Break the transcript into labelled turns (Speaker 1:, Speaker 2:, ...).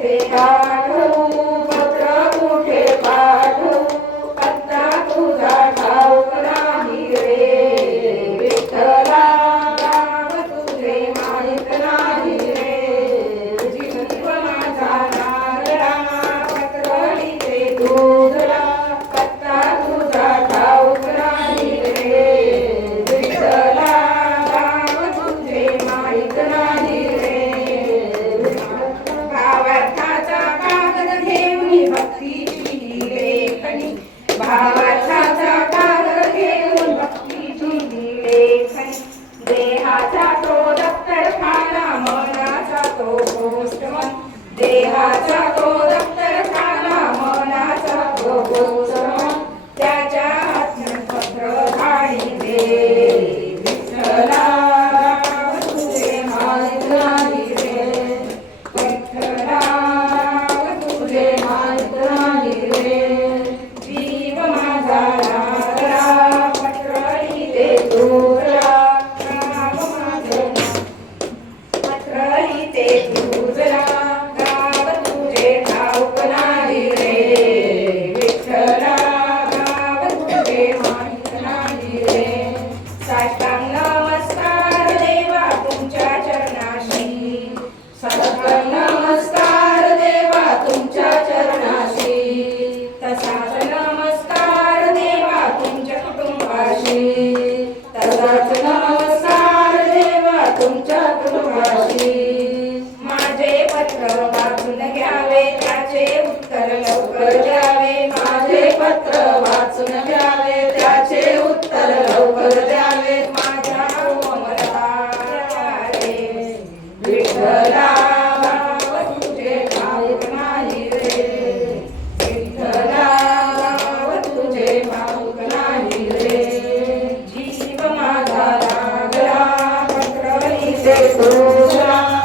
Speaker 1: Take Puja